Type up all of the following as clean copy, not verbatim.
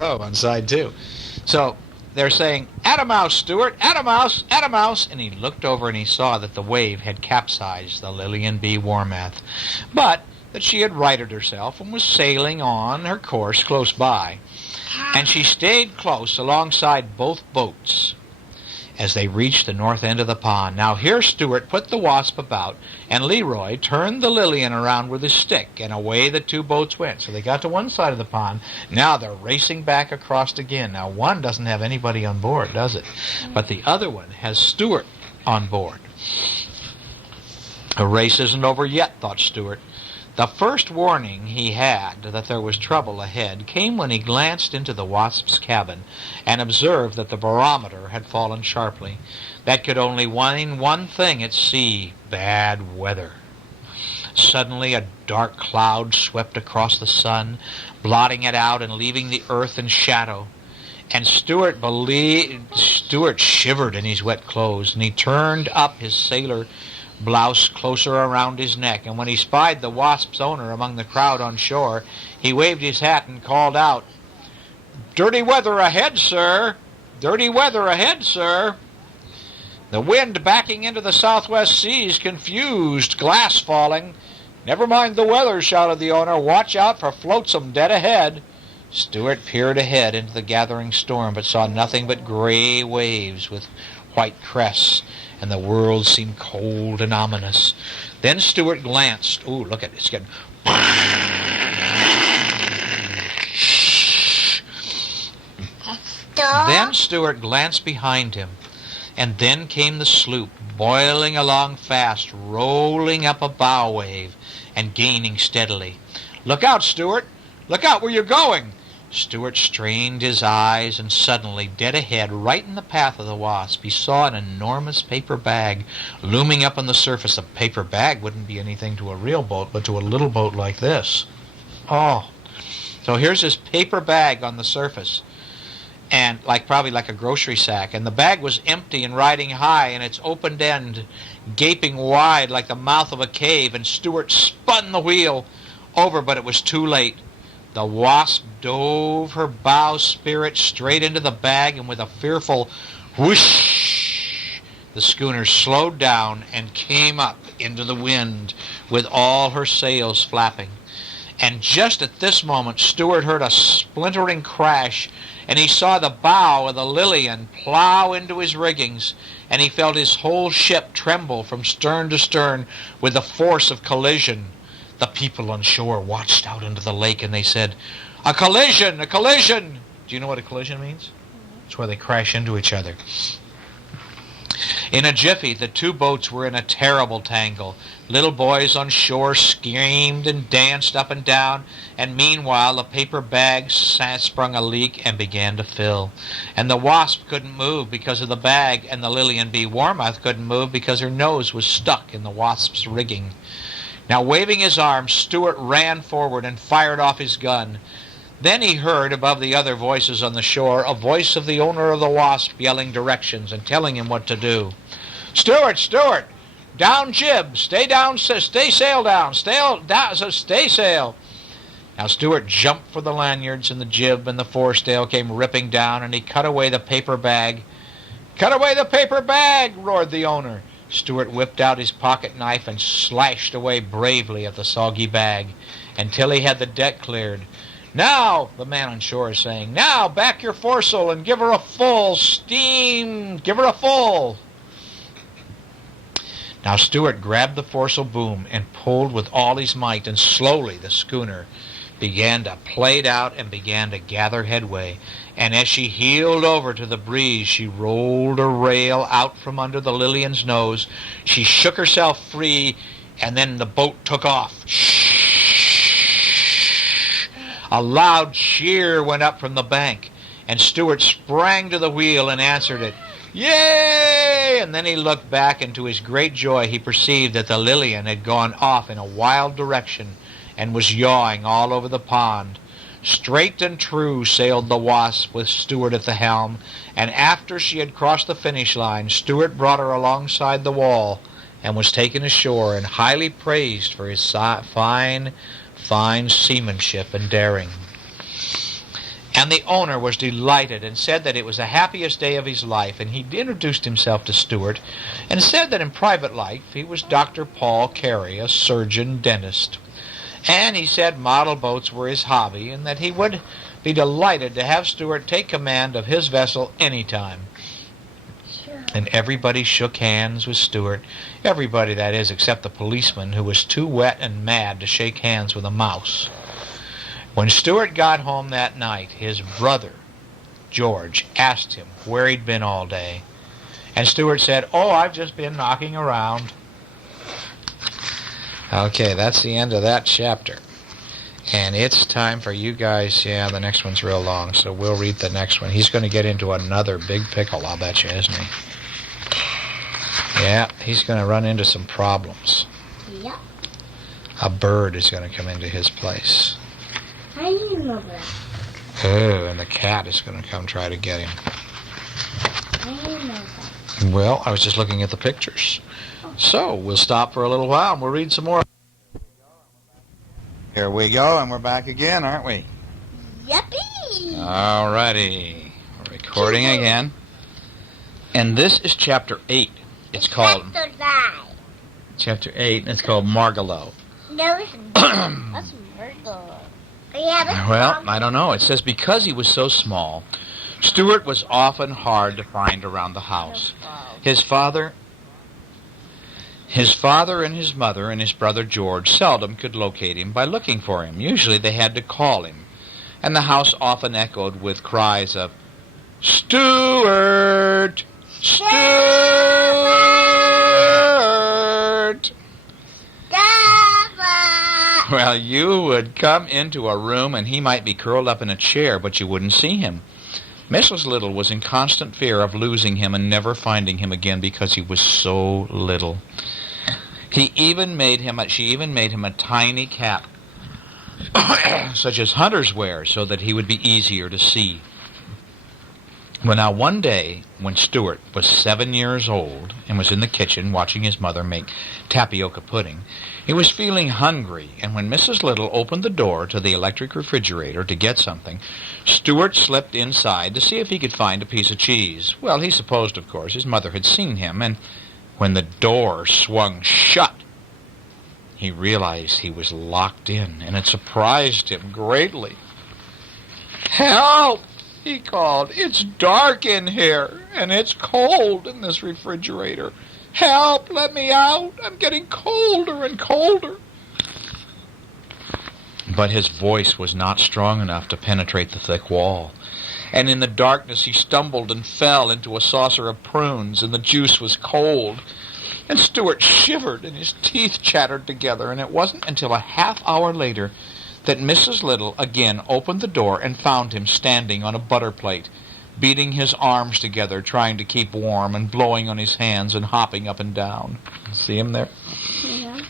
Oh, on side two. So they're saying, "At a mouse, Stuart! At a mouse! At a mouse!" And he looked over and he saw that the wave had capsized the Lillian B. Warmath, but that she had righted herself and was sailing on her course close by. And she stayed close alongside both boats as they reached the north end of the pond. Now here Stuart put the Wasp about, and Leroy turned the Lillian around with his stick, and away the two boats went. So they got to one side of the pond. Now they're racing back across again. Now one doesn't have anybody on board, does it? But the other one has Stuart on board. The race isn't over yet, thought Stuart. The first warning he had that there was trouble ahead came when he glanced into the Wasp's cabin and observed that the barometer had fallen sharply. That could only mean one thing at sea: bad weather. Suddenly a dark cloud swept across the sun, blotting it out and leaving the earth in shadow. And Stuart shivered in his wet clothes, and he turned up his sailor blouse closer around his neck, and when he spied the Wasp's owner among the crowd on shore, he waved his hat and called out, "Dirty weather ahead, sir! Dirty weather ahead, sir!" The wind backing into the southwest seas, confused, glass falling. "Never mind the weather," shouted the owner. "Watch out for flotsam dead ahead." Stuart peered ahead into the gathering storm, but saw nothing but gray waves with white crests, and the world seemed cold and ominous. Then Stuart glanced. Ooh, look at it. It's getting... Then Stuart glanced behind him, and then came the sloop, boiling along fast, rolling up a bow wave and gaining steadily. "Look out, Stuart! Look out where you're going!" Stuart strained his eyes, and suddenly, dead ahead, right in the path of the Wasp, he saw an enormous paper bag looming up on the surface. A paper bag wouldn't be anything to a real boat, but to a little boat like this. Oh, so here's this paper bag on the surface, and probably like a grocery sack, and the bag was empty and riding high, and its opened end gaping wide like the mouth of a cave, and Stuart spun the wheel over, but it was too late. The Wasp dove her bowsprit straight into the bag, and with a fearful whoosh, the schooner slowed down and came up into the wind with all her sails flapping. And just at this moment, Stuart heard a splintering crash, and he saw the bow of the Lillian plow into his riggings, and he felt his whole ship tremble from stern to stern with the force of collision. The people on shore watched out into the lake, and they said, "A collision! A collision!" Do you know what a collision means? It's where they crash into each other. In a jiffy, the two boats were in a terrible tangle. Little boys on shore screamed and danced up and down, and meanwhile the paper bag sprung a leak and began to fill. And the Wasp couldn't move because of the bag, and the Lillian B. Warmouth couldn't move because her nose was stuck in the Wasp's rigging. Now, waving his arms, Stuart ran forward and fired off his gun. Then he heard, above the other voices on the shore, a voice of the owner of the Wasp yelling directions and telling him what to do. "Stuart, Stuart! Down jib! Stay down, stay sail down! Stay sail!" Now Stuart jumped for the lanyards, and the jib and the forestay came ripping down, and he cut away the paper bag. "Cut away the paper bag!" roared the owner. Stuart whipped out his pocket knife and slashed away bravely at the soggy bag until he had the deck cleared. "Now," the man on shore is saying, "now back your foresail and give her a full steam. Give her a full." Now Stuart grabbed the foresail boom and pulled with all his might, and slowly the schooner began to plait out and began to gather headway. And as she heeled over to the breeze, she rolled a rail out from under the Lillian's nose. She shook herself free, and then the boat took off. A loud cheer went up from the bank, and Stuart sprang to the wheel and answered it. "Yay!" And then he looked back, and to his great joy he perceived that the Lillian had gone off in a wild direction and was yawing all over the pond. Straight and true sailed the Wasp with Stuart at the helm, and after she had crossed the finish line, Stuart brought her alongside the wall and was taken ashore and highly praised for his fine seamanship and daring. And the owner was delighted and said that it was the happiest day of his life, and he introduced himself to Stuart and said that in private life he was Dr. Paul Carey, a surgeon dentist. And he said model boats were his hobby and that he would be delighted to have Stuart take command of his vessel any time. And everybody shook hands with Stuart. Everybody, that is, except the policeman, who was too wet and mad to shake hands with a mouse. When Stuart got home that night, his brother, George, asked him where he'd been all day. And Stuart said, "Oh, I've just been knocking around." Okay, that's the end of that chapter. And it's time for you guys, the next one's real long, so we'll read the next one. He's going to get into another big pickle, I'll bet you, isn't he? Yeah, he's going to run into some problems. Yep. A bird is going to come into his place. How do you know that? Oh, and the cat is going to come try to get him. How do you know that? Well, I was just looking at the pictures. So, we'll stop for a little while and we'll read some more. Here we go, and we're back again, aren't we? Yippee! All righty. We're recording again. And this is Chapter 8. It's called... Chapter 8, and it's called Margalo. No, it's that's Virgo. Yeah, that's Well, I don't know. It says, because he was so small, Stuart was often hard to find around the house. His father and his mother and his brother George seldom could locate him by looking for him. Usually they had to call him, and the house often echoed with cries of, "Stuart! Stuart!" Well, you would come into a room and he might be curled up in a chair, but you wouldn't see him. Mrs. Little was in constant fear of losing him and never finding him again because he was so little. She even made him a tiny cap, such as hunters wear, so that he would be easier to see. Well, now one day, when Stuart was 7 years old and was in the kitchen watching his mother make tapioca pudding, he was feeling hungry, and when Mrs. Little opened the door to the electric refrigerator to get something, Stuart slipped inside to see if he could find a piece of cheese. Well, he supposed, of course, his mother had seen him, and when the door swung shut, he realized he was locked in, and it surprised him greatly. "Help!" he called. "It's dark in here, and it's cold in this refrigerator. Help! Let me out! I'm getting colder and colder." But his voice was not strong enough to penetrate the thick wall, and in the darkness he stumbled and fell into a saucer of prunes, and the juice was cold. And Stuart shivered, and his teeth chattered together, and it wasn't until a half hour later that Mrs. Little again opened the door and found him standing on a butter plate, beating his arms together, trying to keep warm, and blowing on his hands and hopping up and down. See him there? Yeah.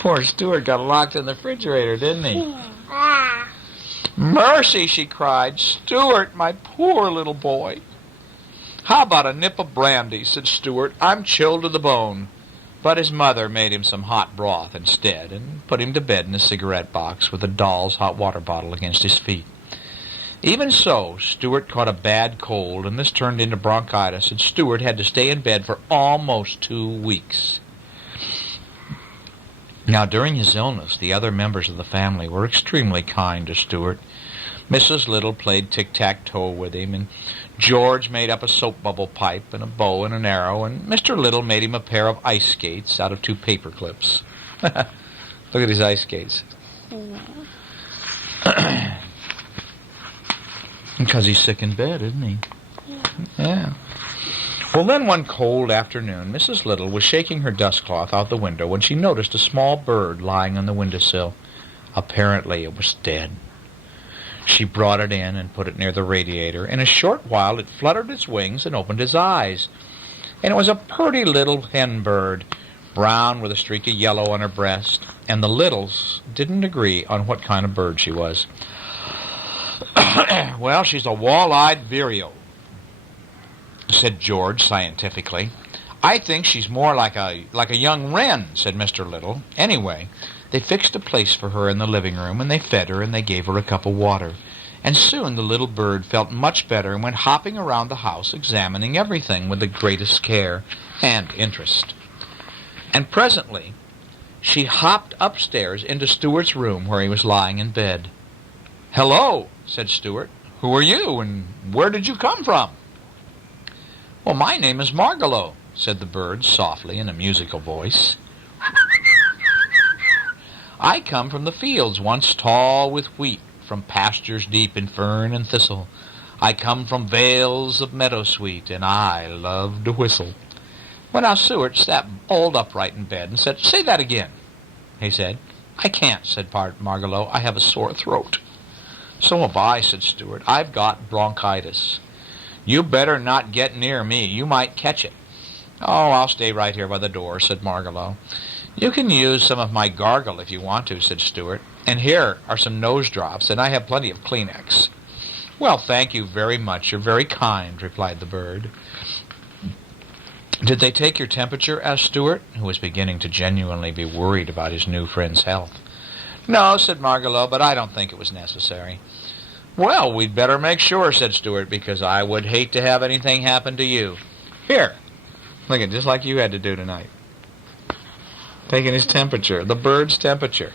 Poor Stuart got locked in the refrigerator, didn't he? Ah. "Mercy!" she cried. "Stuart, my poor little boy." "How about a nip of brandy?" said Stuart. "I'm chilled to the bone." But his mother made him some hot broth instead and put him to bed in a cigarette box with a doll's hot water bottle against his feet. Even so, Stuart caught a bad cold, and this turned into bronchitis, and Stuart had to stay in bed for almost 2 weeks. Now, during his illness, the other members of the family were extremely kind to Stuart. Mrs. Little played tic-tac-toe with him, and George made up a soap bubble pipe and a bow and an arrow, and Mr. Little made him a pair of ice skates out of 2 paper clips. Look at his ice skates. Because he's sick in bed, isn't he? Yeah. Well, then one cold afternoon, Mrs. Little was shaking her dustcloth out the window when she noticed a small bird lying on the windowsill. Apparently it was dead. She brought it in and put it near the radiator. In a short while it fluttered its wings and opened its eyes. And it was a pretty little hen bird, brown with a streak of yellow on her breast. And the Littles didn't agree on what kind of bird she was. "Well, she's a wall-eyed vireo," said George scientifically. "I think she's more like a young wren," said Mr. Little. Anyway, they fixed a place for her in the living room, and they fed her, and they gave her a cup of water. And soon the little bird felt much better and went hopping around the house, examining everything with the greatest care and interest. And presently she hopped upstairs into Stuart's room where he was lying in bed. "Hello," said Stuart. "Who are you, and where did you come from?" "Well, my name is Margalo," said the bird softly in a musical voice. "I come from the fields once tall with wheat, from pastures deep in fern and thistle. I come from vales of meadow-sweet, and I love to whistle." Well, now Stuart sat bolt upright in bed and said, "Say that again," he said. "I can't," said Margalo. "I have a sore throat." "So have I," said Stuart. "I've got bronchitis." "You better not get near me. You might catch it." "Oh, I'll stay right here by the door," said Margalo. "You can use some of my gargle if you want to," said Stuart. "And here are some nose drops, and I have plenty of Kleenex." "Well, thank you very much. You're very kind," replied the bird. "Did they take your temperature?" asked Stuart, who was beginning to genuinely be worried about his new friend's health. "No," said Margalo, "but I don't think it was necessary." "Well, we'd better make sure," said Stuart, "because I would hate to have anything happen to you. Here, look at just like you had to do tonight. Taking his temperature, the bird's temperature."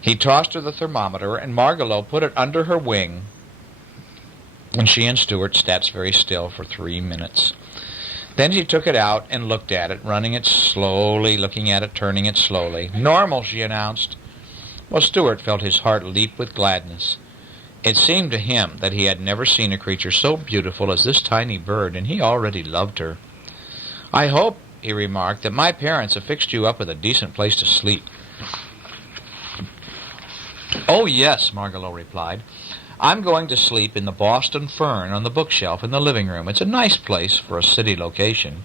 He tossed her the thermometer, and Margalo put it under her wing, and she and Stuart sat very still for 3 minutes. Then she took it out and looked at it, running it slowly, looking at it, turning it slowly. "Normal," she announced. Well, Stuart felt his heart leap with gladness. It seemed to him that he had never seen a creature so beautiful as this tiny bird, and he already loved her. "I hope," he remarked, "that my parents have fixed you up with a decent place to sleep." "Oh, yes," Margalo replied. "I'm going to sleep in the Boston Fern on the bookshelf in the living room. It's a nice place for a city location.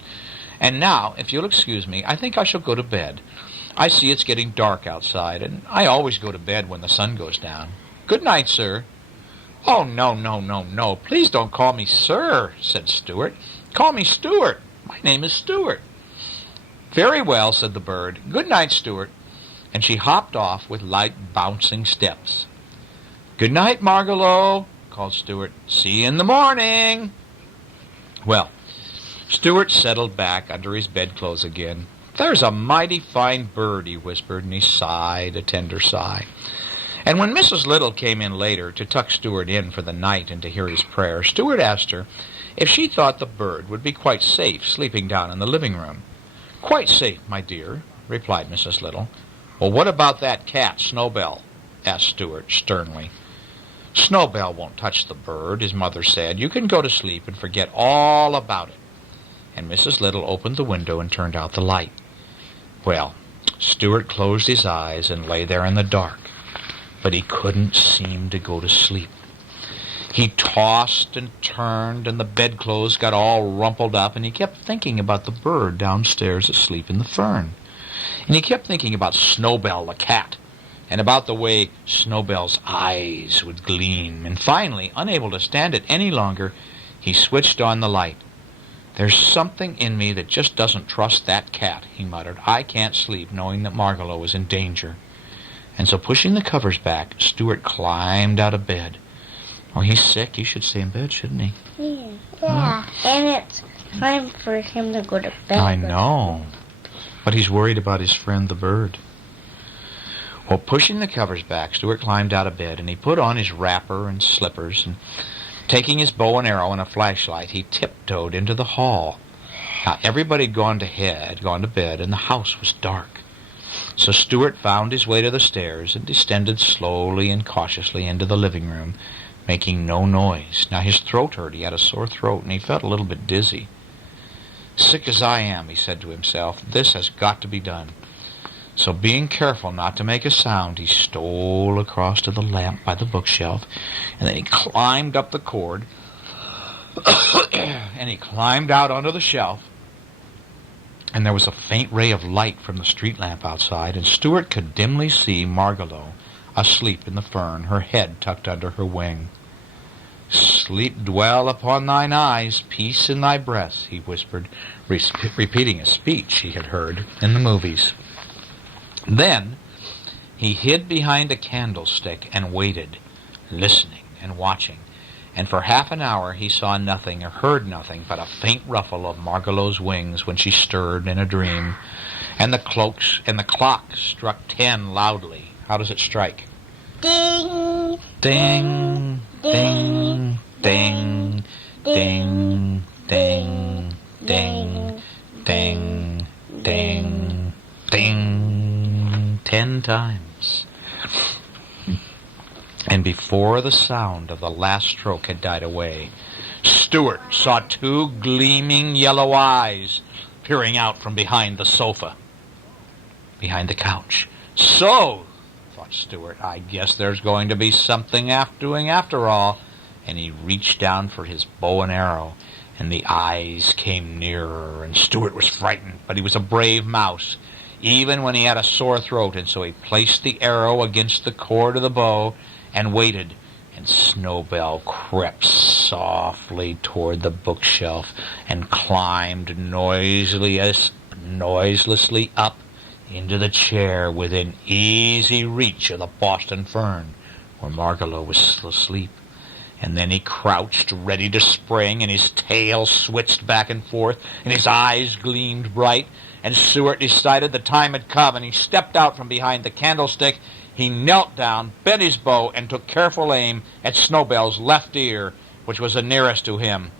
And now, if you'll excuse me, I think I shall go to bed. I see it's getting dark outside, and I always go to bed when the sun goes down. Good night, sir." "Oh, no. Please don't call me sir," said Stuart. "Call me Stuart. My name is Stuart." "Very well," said the bird. "Good night, Stuart." And she hopped off with light, bouncing steps. "Good night, Margalo," called Stuart. "See you in the morning." Well, Stuart settled back under his bedclothes again. "There's a mighty fine bird," he whispered, and he sighed a tender sigh. And when Mrs. Little came in later to tuck Stuart in for the night and to hear his prayer, Stuart asked her if she thought the bird would be quite safe sleeping down in the living room. "Quite safe, my dear," replied Mrs. Little. "Well, what about that cat, Snowbell?" asked Stuart sternly. "Snowbell won't touch the bird," his mother said. "You can go to sleep and forget all about it." And Mrs. Little opened the window and turned out the light. Well, Stuart closed his eyes and lay there in the dark, but he couldn't seem to go to sleep. He tossed and turned, and the bedclothes got all rumpled up, and he kept thinking about the bird downstairs asleep in the fern. And he kept thinking about Snowbell the cat, and about the way Snowbell's eyes would gleam. And finally, unable to stand it any longer, he switched on the light. "There's something in me that just doesn't trust that cat," he muttered. "I can't sleep knowing that Margalo is in danger." And so, pushing the covers back, Stuart climbed out of bed. "Oh, he's sick. He should stay in bed, shouldn't he?" Yeah. And it's time for him to go to bed. I know. But he's worried about his friend the bird. Well, pushing the covers back, Stuart climbed out of bed, and he put on his wrapper and slippers, and taking his bow and arrow and a flashlight, he tiptoed into the hall. Now, everybody had gone to bed, and the house was dark. So Stuart found his way to the stairs and descended slowly and cautiously into the living room, making no noise. Now, his throat hurt. He had a sore throat, and he felt a little bit dizzy. "Sick as I am," he said to himself, "this has got to be done." So, being careful not to make a sound, he stole across to the lamp by the bookshelf, and then he climbed up the cord, and he climbed out onto the shelf, and there was a faint ray of light from the street lamp outside, and Stuart could dimly see Margalo asleep in the fern, her head tucked under her wing. "Sleep dwell upon thine eyes, peace in thy breast," he whispered, repeating a speech he had heard in the movies. Then he hid behind a candlestick and waited, listening and watching. And for half an hour he saw nothing or heard nothing but a faint ruffle of Margolo's wings when she stirred in a dream. And the clock struck 10 loudly. How does it strike? Ding! Ding, ding, ding, ding, ding, ding, ding, ding, ding, 10 times. And before the sound of the last stroke had died away, Stuart saw 2 gleaming yellow eyes peering out from behind the sofa, behind the couch. So, thought Stuart, I guess there's going to be something doing after all. And he reached down for his bow and arrow, and the eyes came nearer, and Stuart was frightened, but he was a brave mouse, even when he had a sore throat, and so he placed the arrow against the cord of the bow and waited, and Snowbell crept softly toward the bookshelf and climbed noiselessly up into the chair within easy reach of the Boston fern, where Margolo was asleep. And then he crouched, ready to spring, and his tail switched back and forth, and his eyes gleamed bright. And Stuart decided the time had come, and he stepped out from behind the candlestick. He knelt down, bent his bow, and took careful aim at Snowbell's left ear, which was the nearest to him.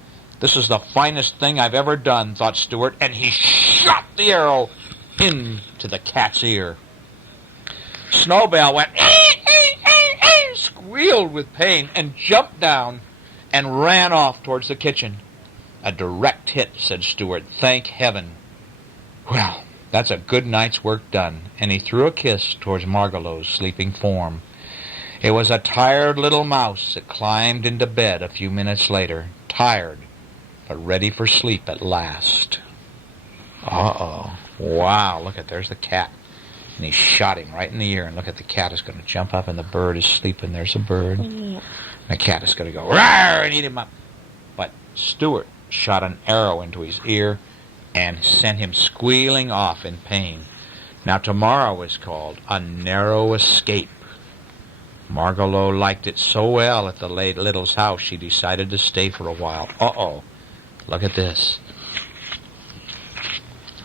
This is the finest thing I've ever done, thought Stuart, and he shot the arrow into the cat's ear. Snowbell went, squealed with pain, and jumped down and ran off towards the kitchen. A direct hit, said Stuart. Thank heaven. Well, that's a good night's work done. And he threw a kiss towards Margolo's sleeping form. It was a tired little mouse that climbed into bed a few minutes later, tired, but ready for sleep at last. Uh-oh. Wow, look at, there's the cat. And he shot him right in the ear. And look at, the cat is going to jump up, and the bird is sleeping. There's a bird. And the cat is going to go, rawr, and eat him up. But Stuart shot an arrow into his ear and sent him squealing off in pain. Now tomorrow is called A Narrow Escape. Margolo liked it so well at the late Little's house, she decided to stay for a while. Uh-oh. Look at this.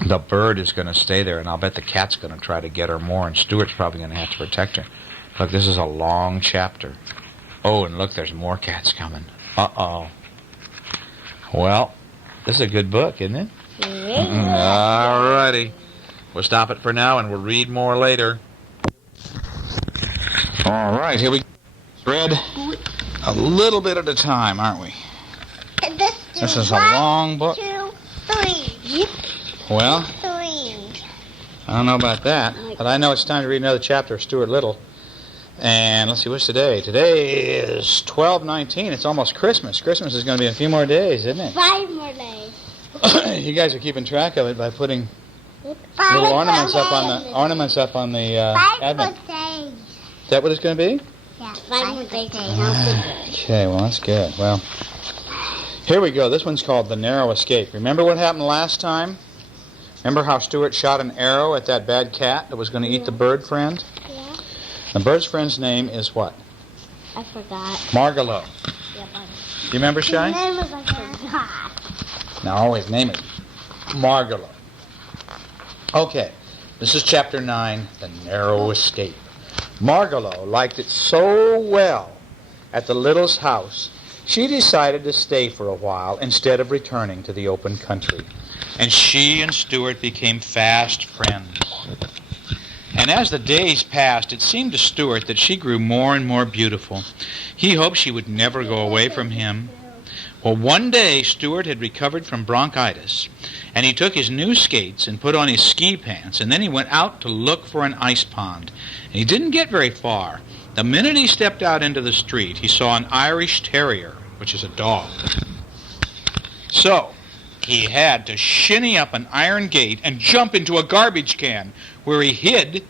The bird is going to stay there, and I'll bet the cat's going to try to get her more, and Stuart's probably going to have to protect her. Look, this is a long chapter. Oh, and look, there's more cats coming. Uh-oh. Well, this is a good book, isn't it? All righty. We'll stop it for now, and we'll read more later. All right, here we read a little bit at a time, aren't we? This is a long book. 1, 2, 3. Well, 3. I don't know about that, but I know it's time to read another chapter of Stuart Little. And let's see, what's today? Today is 12/19. It's almost Christmas. Christmas is going to be in a few more days, isn't it? 5 more days. You guys are keeping track of it by putting 5 little more ornaments days. up on the 5 advent. more days. Is that what it's going to be? Yeah, 5 more days. Okay, well, that's good. Well, here we go. This one's called The Narrow Escape. Remember what happened last time? Remember how Stuart shot an arrow at that bad cat that was going to eat the bird friend? Yeah. The bird's friend's name is what? I forgot. Margolo. Yeah, but Do you remember, Shai? I forgot. No, his name is Margolo. Okay, this is chapter 9, The Narrow Escape. Margolo liked it so well at the Little's house, she decided to stay for a while instead of returning to the open country. And she and Stuart became fast friends. And as the days passed, it seemed to Stuart that she grew more and more beautiful. He hoped she would never go away from him. Well, one day Stuart had recovered from bronchitis, and he took his new skates and put on his ski pants, and then he went out to look for an ice pond. And he didn't get very far. The minute he stepped out into the street, he saw an Irish Terrier, which is a dog. So he had to shinny up an iron gate and jump into a garbage can, where he hid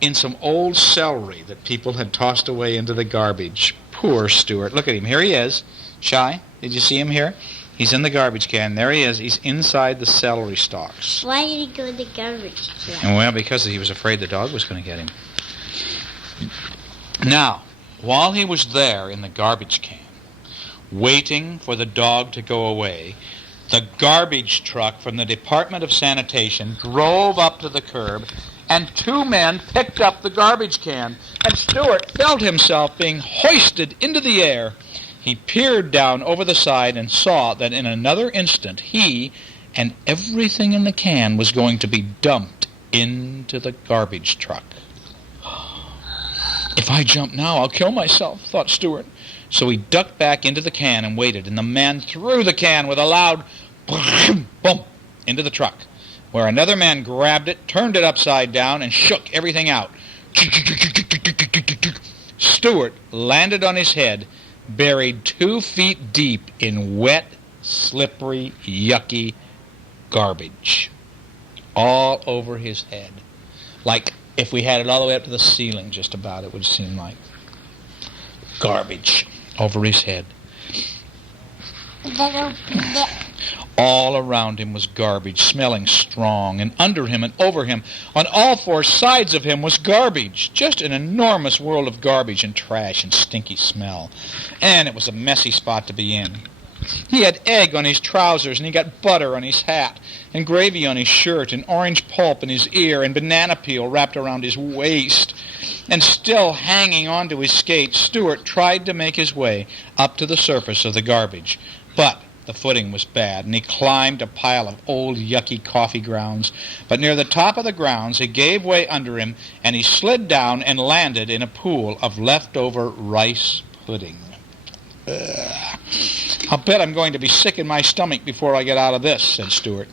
in some old celery that people had tossed away into the garbage. Poor Stuart. Look at him. Here he is. Shai, did you see him here? He's in the garbage can. There he is. He's inside the celery stalks. Why did he go to the garbage can? And well, because he was afraid the dog was going to get him. Now, while he was there in the garbage can, waiting for the dog to go away, the garbage truck from the Department of Sanitation drove up to the curb, and two men picked up the garbage can, and Stuart felt himself being hoisted into the air. He peered down over the side and saw that in another instant he and everything in the can was going to be dumped into the garbage truck. If I jump now, I'll kill myself, thought Stuart. So he ducked back into the can and waited, and the man threw the can with a loud boom into the truck, where another man grabbed it, turned it upside down, and shook everything out. Stuart landed on his head, buried 2 feet deep in wet, slippery, yucky garbage, all over his head. Like if we had it all the way up to the ceiling, just about, it would seem like. Garbage over his head. All around him was garbage, smelling strong, and under him and over him, on all 4 sides of him, was garbage. Just an enormous world of garbage and trash and stinky smell. And it was a messy spot to be in. He had egg on his trousers, and he got butter on his hat, and gravy on his shirt, and orange pulp in his ear, and banana peel wrapped around his waist. And still hanging onto his skates, Stuart tried to make his way up to the surface of the garbage. But the footing was bad, and he climbed a pile of old, yucky coffee grounds. But near the top of the grounds, it gave way under him, and he slid down and landed in a pool of leftover rice pudding. I'll bet I'm going to be sick in my stomach before I get out of this, said Stuart.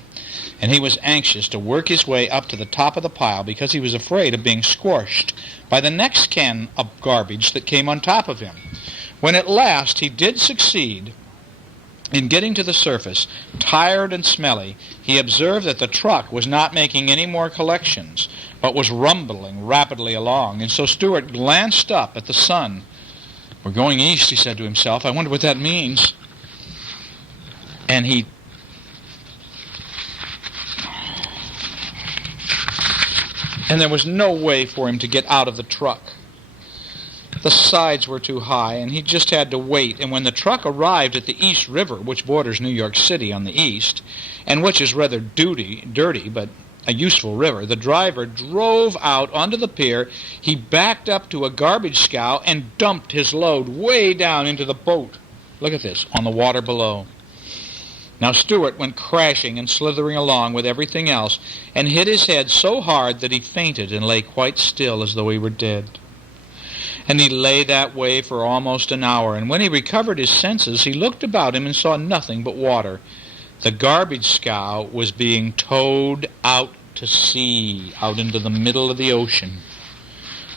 And he was anxious to work his way up to the top of the pile because he was afraid of being squashed by the next can of garbage that came on top of him. When at last he did succeed in getting to the surface, tired and smelly, he observed that the truck was not making any more collections, but was rumbling rapidly along. And so Stuart glanced up at the sun. We're going east, he said to himself. I wonder what that means. And there was no way for him to get out of the truck. The sides were too high, and he just had to wait. And when the truck arrived at the East River, which borders New York City on the east, and which is rather dirty, but a useful river, the driver drove out onto the pier. He backed up to a garbage scow and dumped his load way down into the boat. Look at this, on the water below. Now Stuart went crashing and slithering along with everything else, and hit his head so hard that he fainted and lay quite still as though he were dead. And he lay that way for almost an hour, and when he recovered his senses, he looked about him and saw nothing but water. The garbage scow was being towed out to sea, out into the middle of the ocean.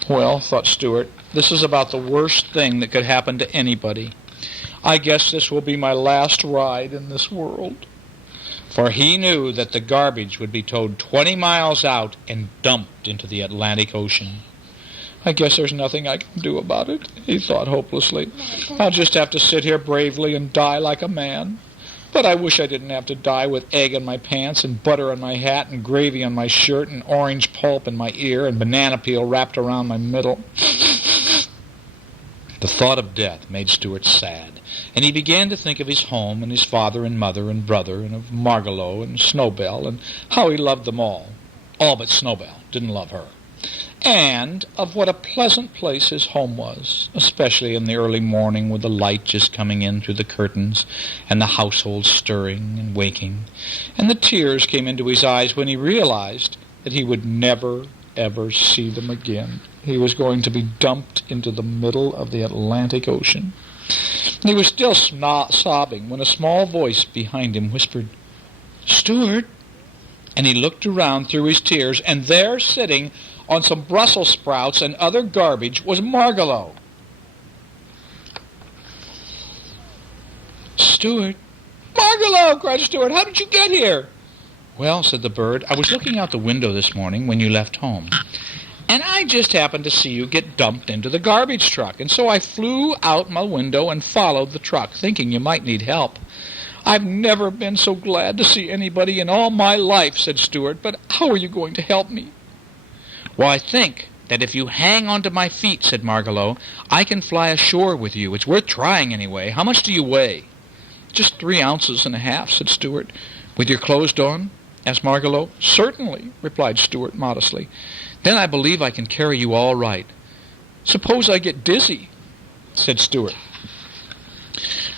Well, thought Stuart, this is about the worst thing that could happen to anybody. I guess this will be my last ride in this world. For he knew that the garbage would be towed 20 miles out and dumped into the Atlantic Ocean. I guess there's nothing I can do about it, he thought hopelessly. I'll just have to sit here bravely and die like a man. But I wish I didn't have to die with egg on my pants and butter on my hat and gravy on my shirt and orange pulp in my ear and banana peel wrapped around my middle. The thought of death made Stuart sad, and he began to think of his home and his father and mother and brother, and of Margalo and Snowbell, and how he loved them all but Snowbell, didn't love her, and of what a pleasant place his home was, especially in the early morning with the light just coming in through the curtains and the household stirring and waking. And the tears came into his eyes when he realized that he would never, ever see them again. He was going to be dumped into the middle of the Atlantic Ocean. And he was still sobbing when a small voice behind him whispered, "Stuart!" And he looked around through his tears, and there, sitting on some Brussels sprouts and other garbage, was Margalo. "Stuart!" "Margalo!" cried Stuart. "How did you get here?" "Well," said the bird, "I was looking out the window this morning when you left home, and I just happened to see you get dumped into the garbage truck, and so I flew out my window and followed the truck, thinking you might need help." "I've never been so glad to see anybody in all my life," said Stuart, "but how are you going to help me?" "Well, I think that if you hang onto my feet," said Margalo, "I can fly ashore with you. It's worth trying anyway. How much do you weigh?" "Just 3.5 ounces," said Stuart. "With your clothes on?" asked Margalo. "Certainly," replied Stuart modestly. "Then I believe I can carry you all right." "Suppose I get dizzy?" said Stuart.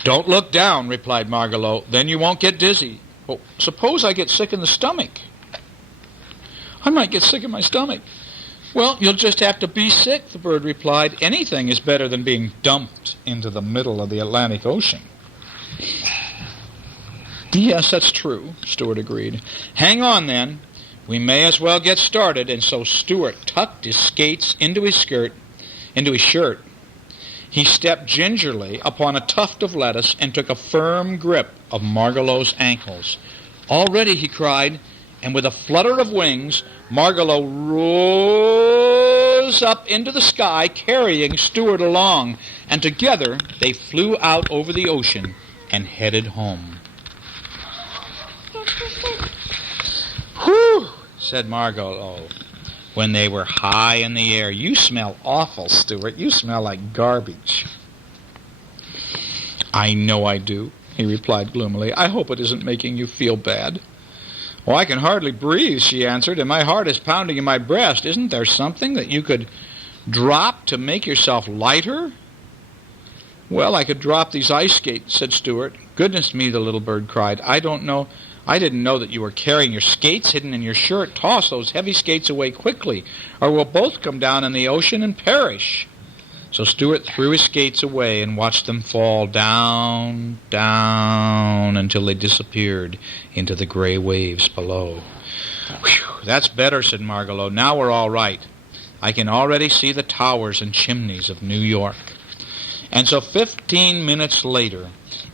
"Don't look down," replied Margalo. "Then you won't get dizzy." "Well, suppose I get sick in the stomach?" "I might get sick in my stomach." "Well, you'll just have to be sick," the bird replied. "Anything is better than being dumped into the middle of the Atlantic Ocean." "Yes, that's true," Stuart agreed. "Hang on, then. We may as well get started." And so Stuart tucked his skates into his shirt. He stepped gingerly upon a tuft of lettuce and took a firm grip of Margalo's ankles. "Already," he cried, and with a flutter of wings, Margalo rose up into the sky, carrying Stuart along, and together they flew out over the ocean and headed home. "Whew," said Margalo, when they were high in the air. "You smell awful, Stuart. You smell like garbage." "I know I do," he replied gloomily. "I hope it isn't making you feel bad." "Well, I can hardly breathe," she answered, "and my heart is pounding in my breast. Isn't there something that you could drop to make yourself lighter?" "Well, I could drop these ice skates," said Stuart. "Goodness me," the little bird cried. I didn't know that you were carrying your skates hidden in your shirt. Toss those heavy skates away quickly, or we'll both come down in the ocean and perish." So Stuart threw his skates away and watched them fall down, down, until they disappeared into the gray waves below. "Whew, that's better," said Margalo. "Now we're all right. I can already see the towers and chimneys of New York." And so 15 minutes later,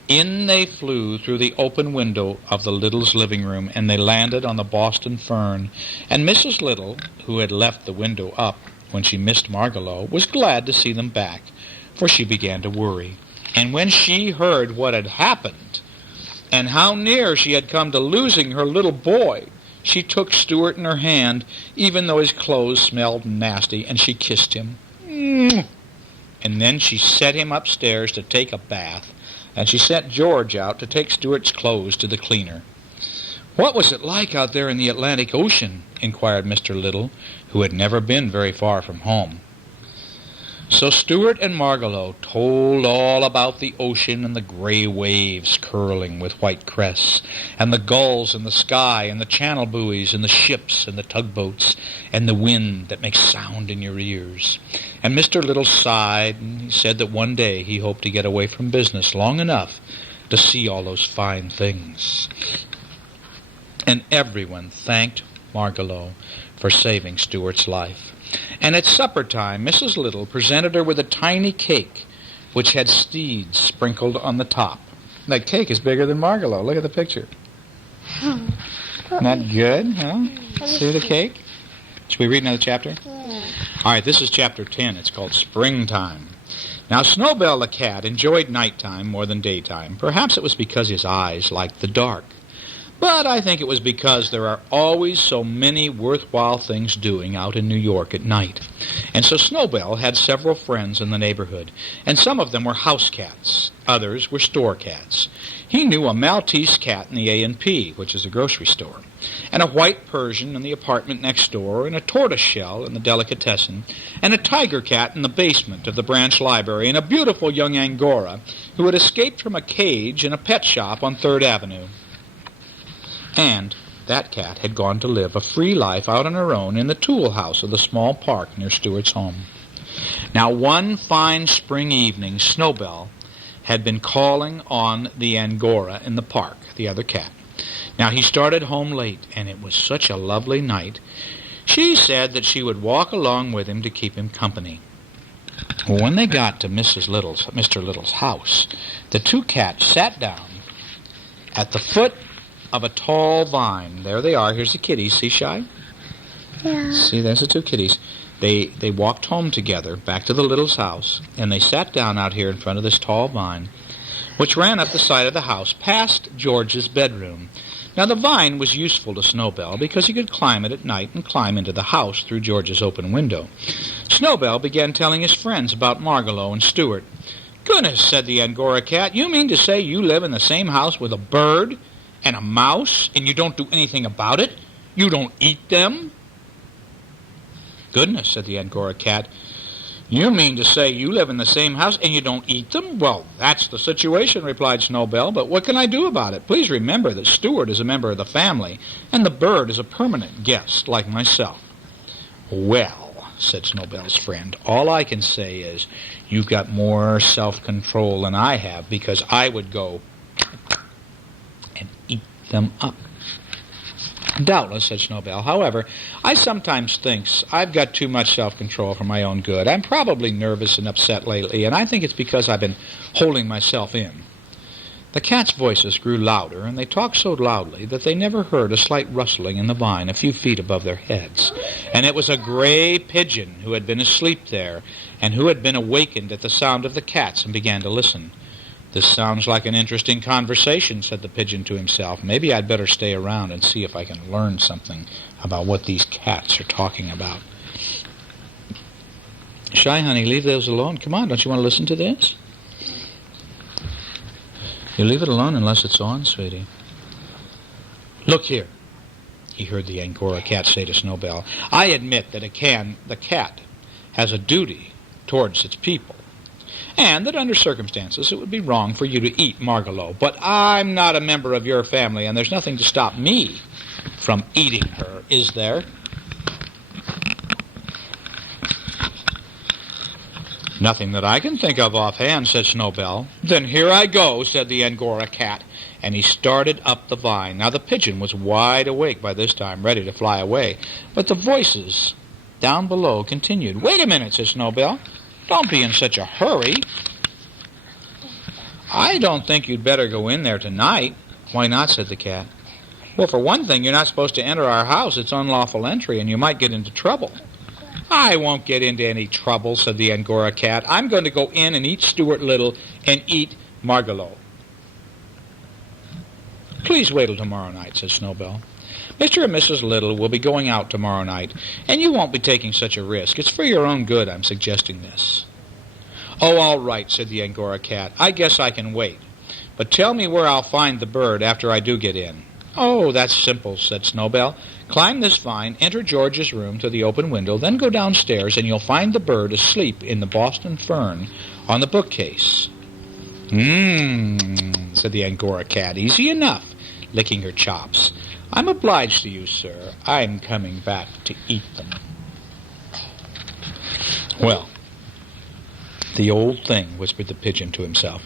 in they flew through the open window of the Littles' living room, and they landed on the Boston Fern. And Mrs. Little, who had left the window up when she missed Margalo, was glad to see them back, for she began to worry. And when she heard what had happened, and how near she had come to losing her little boy, she took Stuart in her hand, even though his clothes smelled nasty, and she kissed him. And then she set him upstairs to take a bath, and she sent George out to take Stuart's clothes to the cleaner. "What was it like out there in the Atlantic Ocean?" inquired Mr. Little, who had never been very far from home. So Stuart and Margalo told all about the ocean and the gray waves curling with white crests, and the gulls in the sky, and the channel buoys, and the ships, and the tugboats, and the wind that makes sound in your ears. And Mr. Little sighed, and he said that one day he hoped to get away from business long enough to see all those fine things. And everyone thanked Margalo for saving Stuart's life. And at supper time, Mrs. Little presented her with a tiny cake which had seeds sprinkled on the top. That cake is bigger than Margalo. Look at the picture. Not good, huh? See the cake? Should we read another chapter? Yeah. All right, this is chapter 10. It's called Springtime. Now, Snowbell the cat enjoyed nighttime more than daytime. Perhaps it was because his eyes liked the dark. But I think it was because there are always so many worthwhile things doing out in New York at night. And so Snowbell had several friends in the neighborhood, and some of them were house cats. Others were store cats. He knew a Maltese cat in the A&P, which is a grocery store, and a white Persian in the apartment next door, and a tortoiseshell in the delicatessen, and a tiger cat in the basement of the branch library, and a beautiful young Angora who had escaped from a cage in a pet shop on 3rd Avenue. And that cat had gone to live a free life out on her own in the tool house of the small park near Stuart's home. Now, one fine spring evening, Snowbell had been calling on the Angora in the park, the other cat. Now, he started home late, and it was such a lovely night. She said that she would walk along with him to keep him company. Well, when they got to Mr. Little's house, the two cats sat down at the foot of a tall vine. There they are. Here's the kitties. See, Shy? Yeah. See, there's the two kitties. They walked home together, back to the Little's house, and they sat down out here in front of this tall vine, which ran up the side of the house, past George's bedroom. Now, the vine was useful to Snowbell because he could climb it at night and climb into the house through George's open window. Snowbell began telling his friends about Margalo and Stuart. "Goodness," said the Angora cat, "you mean to say you live in the same house with a bird and a mouse, and you don't do anything about it? You don't eat them?" "Goodness," said the Angora cat, "you mean to say you live in the same house and you don't eat them? Well, that's the situation," replied Snowbell, "but what can I do about it? Please remember that Stuart is a member of the family, and the bird is a permanent guest like myself." "Well," said Snowbell's friend, "all I can say is you've got more self-control than I have, because I would go and eat them up." "Doubtless," said Snowbell. "However, I sometimes thinks I've got too much self-control for my own good. I'm probably nervous and upset lately, and I think it's because I've been holding myself in." The cats' voices grew louder, and they talked so loudly that they never heard a slight rustling in the vine a few feet above their heads. And it was a gray pigeon who had been asleep there, and who had been awakened at the sound of the cats and began to listen. "This sounds like an interesting conversation," said the pigeon to himself. "Maybe I'd better stay around and see if I can learn something about what these cats are talking about." "Shy, honey, leave those alone. Come on, don't you want to listen to this?" "You leave it alone unless it's on, sweetie." "Look here," he heard the Angora cat say to Snowbell. "I admit that the cat has a duty towards its people, and that under circumstances it would be wrong for you to eat Margalo. But I'm not a member of your family, and there's nothing to stop me from eating her, is there?" "Nothing that I can think of offhand," said Snowbell. "Then here I go," said the Angora cat, and he started up the vine. Now the pigeon was wide awake by this time, ready to fly away, but the voices down below continued. "Wait a minute," said Snowbell. "Don't be in such a hurry. I don't think you'd better go in there tonight." "Why not?" said the cat. "Well, for one thing, you're not supposed to enter our house. It's unlawful entry, and you might get into trouble." "I won't get into any trouble," said the Angora cat. "I'm going to go in and eat Stuart Little and eat Margalo." "Please wait till tomorrow night," said Snowbell. "Mr. and Mrs. Little will be going out tomorrow night, and you won't be taking such a risk. It's for your own good I'm suggesting this." "Oh, all right," said the Angora cat. "I guess I can wait. But tell me where I'll find the bird after I do get in." "Oh, that's simple," said Snowbell. "Climb this vine, enter George's room to the open window, then go downstairs, and you'll find the bird asleep in the Boston fern on the bookcase." Said the Angora cat. "Easy enough," licking her chops. "I'm obliged to you, sir. I'm coming back to eat them." "Well, the old thing," whispered the pigeon to himself.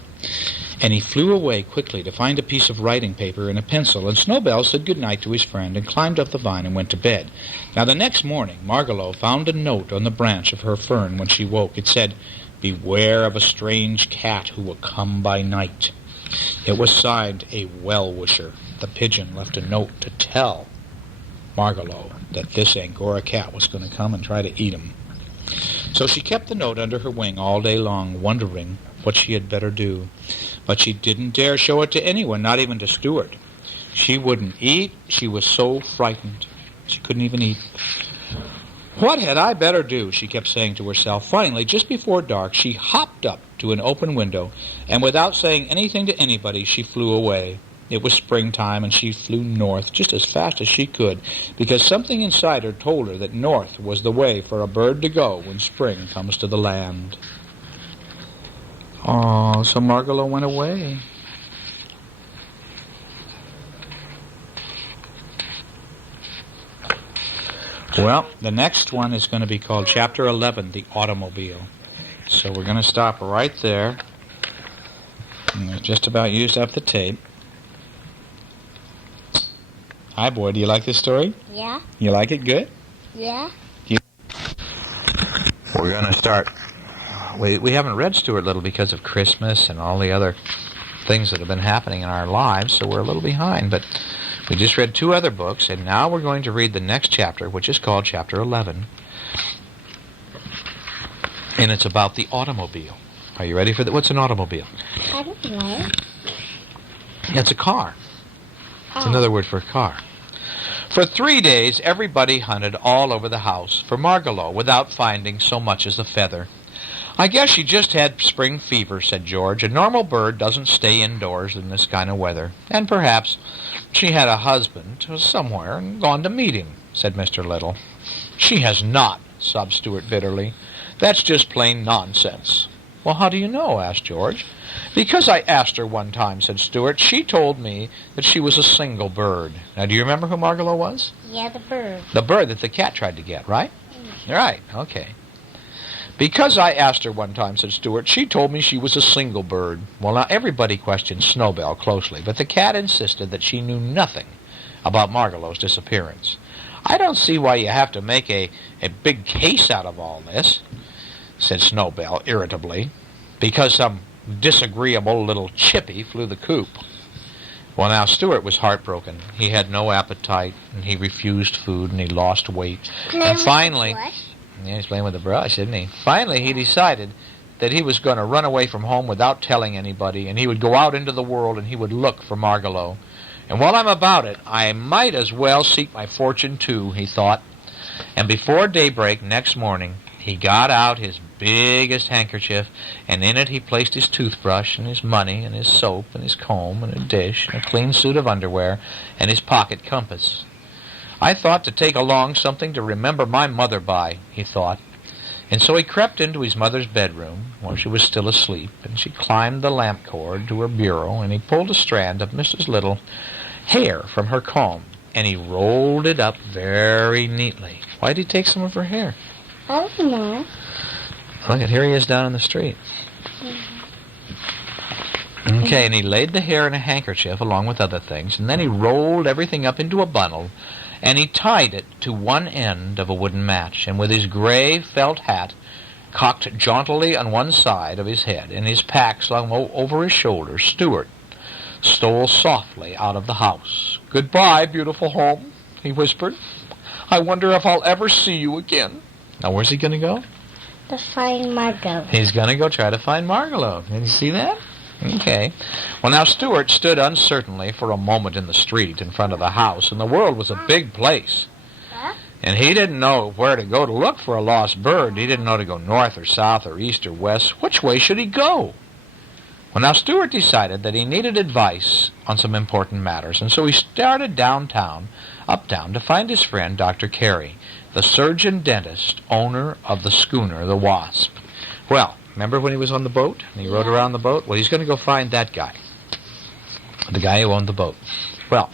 And he flew away quickly to find a piece of writing paper and a pencil, and Snowbell said good night to his friend and climbed up the vine and went to bed. Now the next morning Margalo found a note on the branch of her fern when she woke. It said, "Beware of a strange cat who will come by night." It was signed a well-wisher. The pigeon left a note to tell Margalo that this Angora cat was going to come and try to eat him. So she kept the note under her wing all day long, wondering what she had better do. But she didn't dare show it to anyone, not even to Stuart. She wouldn't eat. She was so frightened. She couldn't even eat. "What had I better do?" she kept saying to herself. Finally, just before dark, she hopped up to an open window, and without saying anything to anybody, she flew away. It was springtime, and she flew north just as fast as she could, because something inside her told her that north was the way for a bird to go when spring comes to the land. Oh, so Margalo went away. Well, the next one is going to be called Chapter 11, The Automobile. So we're going to stop right there. And we've just about used up the tape. Hi, boy. Do you like this story? Yeah. You like it? Good? Yeah. We're going to start. We haven't read Stuart Little because of Christmas and all the other things that have been happening in our lives, so we're a little behind. But we just read 2 other books, and now we're going to read the next chapter, which is called Chapter 11. And it's about the automobile. Are you ready for that? What's an automobile? I don't know. It's a car. It's another word for a car. For 3 days, everybody hunted all over the house for Margalo without finding so much as a feather. "I guess she just had spring fever," said George. "A normal bird doesn't stay indoors in this kind of weather. And perhaps she had a husband somewhere and gone to meet him," said Mr. Little. "She has not," sobbed Stuart bitterly. "That's just plain nonsense." "Well, how do you know?" asked George. "Because I asked her one time," said Stuart. "She told me that she was a single bird." Now, do you remember who Margalo was? Yeah, the bird. The bird that the cat tried to get, right? Right, okay. "Because I asked her one time," said Stuart, "she told me she was a single bird." Well, now, everybody questioned Snowbell closely, but the cat insisted that she knew nothing about Margalo's disappearance. "I don't see why you have to make a big case out of all this," said Snowbell irritably. "Because some disagreeable little chippy flew the coop." Well, now, Stuart was heartbroken. He had no appetite, and he refused food, and he lost weight. And finally, yeah, he's playing with the brush, isn't he? Finally, he decided that he was going to run away from home without telling anybody, and he would go out into the world, and he would look for Margalo. "And while I'm about it, I might as well seek my fortune, too," he thought. And before daybreak next morning, he got out his biggest handkerchief, and in it he placed his toothbrush and his money and his soap and his comb and a dish and a clean suit of underwear and his pocket compass. "I thought to take along something to remember my mother by," he thought. And so he crept into his mother's bedroom, where she was still asleep, and she climbed the lamp cord to her bureau, and he pulled a strand of Mrs. Little hair from her comb, and he rolled it up very neatly. Why did he take some of her hair? I don't know. Look, here he is down in the street. Okay, and he laid the hair in a handkerchief along with other things, and then he rolled everything up into a bundle, and he tied it to one end of a wooden match, and with his gray felt hat cocked jauntily on one side of his head, and his pack slung over his shoulders, Stuart stole softly out of the house. "Goodbye, beautiful home," he whispered. "I wonder if I'll ever see you again." Now, where's he going to go? To find Margalo. He's going to go try to find Margalo. Did you see that? Okay. Well, now, Stuart stood uncertainly for a moment in the street in front of the house, and the world was a big place. And he didn't know where to go to look for a lost bird. He didn't know to go north or south or east or west. Which way should he go? Well, now, Stuart decided that he needed advice on some important matters, and so he started uptown, to find his friend, Dr. Carey, the surgeon-dentist, owner of the schooner, the Wasp. Well, remember when he was on the boat and he rode around the boat? Well, he's going to go find that guy, the guy who owned the boat. Well,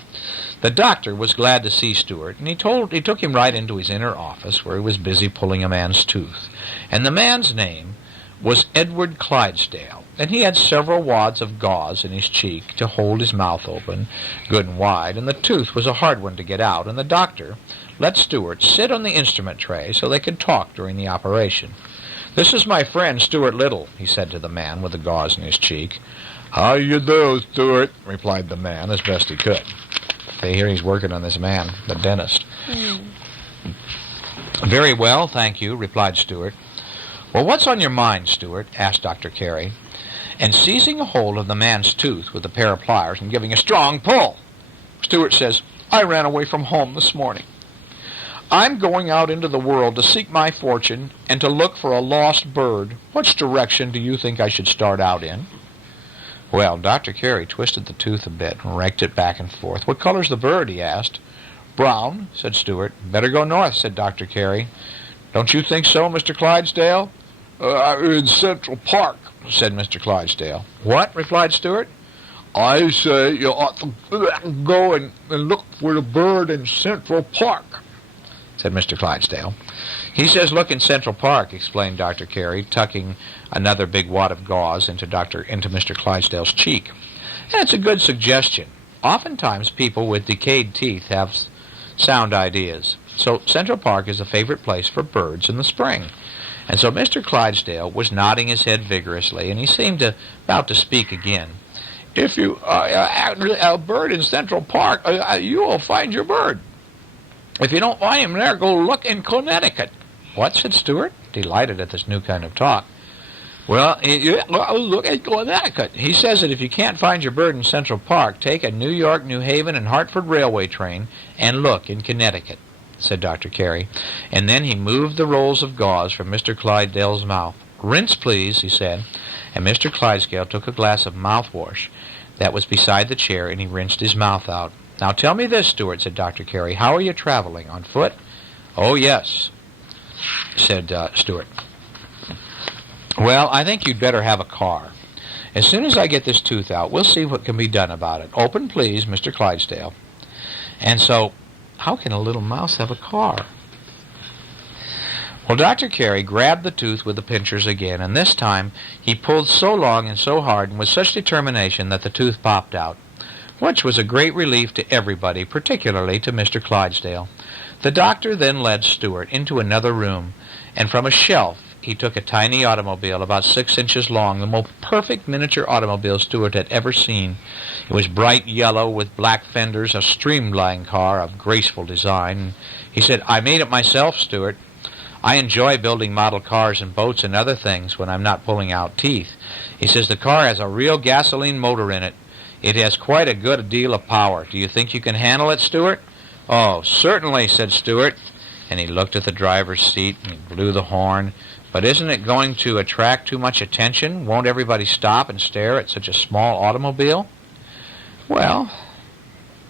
the doctor was glad to see Stuart, and he took him right into his inner office where he was busy pulling a man's tooth. And the man's name was Edward Clydesdale, and he had several wads of gauze in his cheek to hold his mouth open good and wide, and the tooth was a hard one to get out, and the doctor let Stuart sit on the instrument tray so they could talk during the operation. "This is my friend, Stuart Little," he said to the man with the gauze in his cheek. "How you do, Stuart?" replied the man as best he could. They hear he's working on this man, the dentist. "Very well, thank you," replied Stuart. "Well, what's on your mind, Stuart?" asked Dr. Carey. And seizing a hold of the man's tooth with a pair of pliers and giving a strong pull, Stuart says, "I ran away from home this morning. I'm going out into the world to seek my fortune and to look for a lost bird. Which direction do you think I should start out in?" Well, Dr. Carey twisted the tooth a bit and raked it back and forth. "What color's the bird?" he asked. "Brown," said Stuart. "Better go north," said Dr. Carey. "Don't you think so, Mr. Clydesdale?" "In Central Park," said Mr. Clydesdale. "What?" replied Stuart. "I say you ought to go and look for the bird in Central Park," said Mr. Clydesdale. "He says look in Central Park," explained Dr. Carey, tucking another big wad of gauze into Mr. Clydesdale's cheek. "And it's a good suggestion. Oftentimes people with decayed teeth have sound ideas. So Central Park is a favorite place for birds in the spring." And so Mr. Clydesdale was nodding his head vigorously, and he seemed about to speak again. "If you a bird in Central Park, you will find your bird. If you don't find him there, go look in Connecticut." "What?" said Stuart, delighted at this new kind of talk. Well, look at that. He says that if you can't find your bird in Central Park, take a New York, New Haven, and Hartford railway train and look in Connecticut, said Dr. Carey. And then he moved the rolls of gauze from Mr. Clydesdale's mouth. Rinse, please, he said. And Mr. Clydesdale took a glass of mouthwash that was beside the chair, and he rinsed his mouth out. Now tell me this, Stuart, said Dr. Carey. How are you traveling? On foot? Oh, yes, said Stuart. Well, I think you'd better have a car. As soon as I get this tooth out, we'll see what can be done about it. Open, please, Mr. Clydesdale. And so, how can a little mouse have a car? Well, Dr. Carey grabbed the tooth with the pincers again, and this time he pulled so long and so hard and with such determination that the tooth popped out, which was a great relief to everybody, particularly to Mr. Clydesdale. The doctor then led Stuart into another room, and from a shelf he took a tiny automobile about 6 inches long, the most perfect miniature automobile Stuart had ever seen. It was bright yellow with black fenders, a streamlined car of graceful design. He said, I made it myself, Stuart. I enjoy building model cars and boats and other things when I'm not pulling out teeth. He says the car has a real gasoline motor in it. It has quite a good deal of power. Do you think you can handle it, Stuart? Oh, certainly, said Stuart. And he looked at the driver's seat and he blew the horn. But isn't it going to attract too much attention? Won't everybody stop and stare at such a small automobile? Well,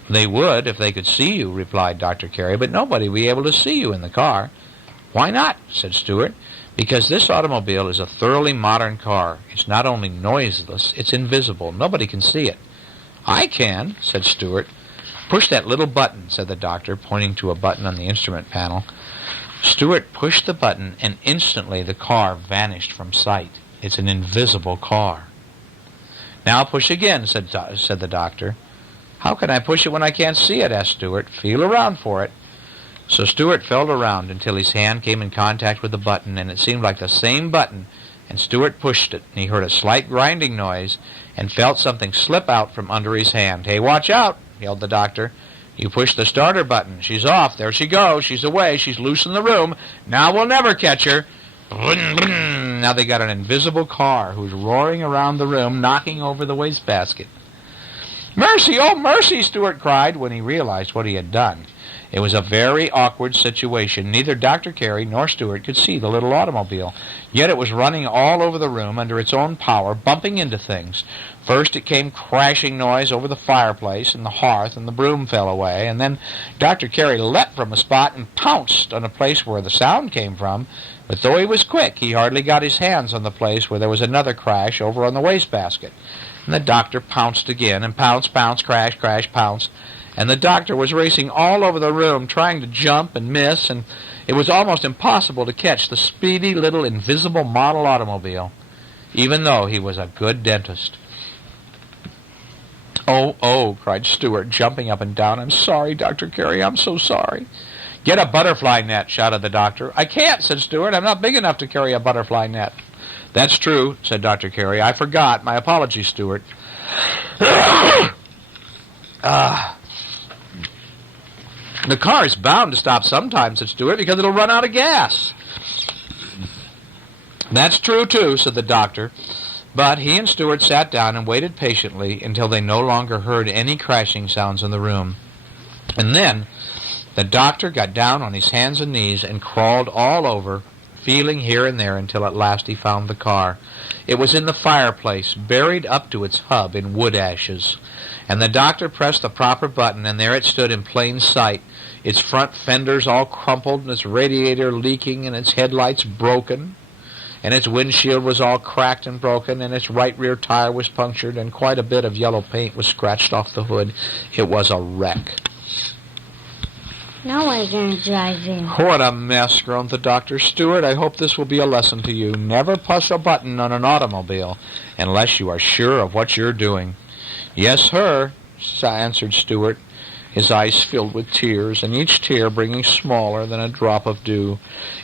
they would if they could see you, replied Dr. Carey, but nobody will be able to see you in the car. Why not? Said Stuart. Because this automobile is a thoroughly modern car. It's not only noiseless, it's invisible. Nobody can see it. I can, said Stuart. Push that little button, said the doctor, pointing to a button on the instrument panel. Stuart pushed the button, and instantly the car vanished from sight. It's an invisible car. Now push again, said the doctor. How can I push it when I can't see it? Asked Stuart. Feel around for it. So Stuart felt around until his hand came in contact with the button, and it seemed like the same button, and Stuart pushed it, and he heard a slight grinding noise and felt something slip out from under his hand. Hey, watch out, yelled the doctor. You pushed the starter button. She's off. There she goes. She's away. She's loose in the room. Now we'll never catch her. Now they got an invisible car who's roaring around the room, knocking over the wastebasket. Mercy, oh mercy, Stuart cried when he realized what he had done. It was a very awkward situation. Neither Dr. Carey nor Stuart could see the little automobile. Yet it was running all over the room under its own power, bumping into things. First it came crashing noise over the fireplace and the hearth, and the broom fell away. And then Dr. Carey leapt from a spot and pounced on a place where the sound came from. But though he was quick, he hardly got his hands on the place where there was another crash over on the wastebasket. And the doctor pounced again, and pounce, pounce, crash, crash, pounce. And the doctor was racing all over the room, trying to jump and miss, and it was almost impossible to catch the speedy little invisible model automobile, even though he was a good dentist. Oh, oh, cried Stuart, jumping up and down. I'm sorry, Dr. Carey, I'm so sorry. Get a butterfly net, shouted the doctor. I can't, said Stuart. I'm not big enough to carry a butterfly net. That's true, said Dr. Carey. I forgot. My apologies, Stuart. The car is bound to stop sometime, said Stuart, because it'll run out of gas. That's true, too, said the doctor. But he and Stuart sat down and waited patiently until they no longer heard any crashing sounds in the room. And then the doctor got down on his hands and knees and crawled all over, feeling here and there until at last he found the car. It was in the fireplace, buried up to its hub in wood ashes. And the doctor pressed the proper button, and there it stood in plain sight, its front fenders all crumpled, and its radiator leaking, and its headlights broken, and its windshield was all cracked and broken, and its right rear tire was punctured, and quite a bit of yellow paint was scratched off the hood. It was a wreck. Now we're going to drive in. What a mess, groaned the doctor. Stuart, I hope this will be a lesson to you. Never push a button on an automobile unless you are sure of what you're doing. Yes, sir, answered Stuart, his eyes filled with tears, and each tear bringing smaller than a drop of dew.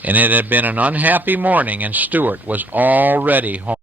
And it had been an unhappy morning, and Stuart was already home.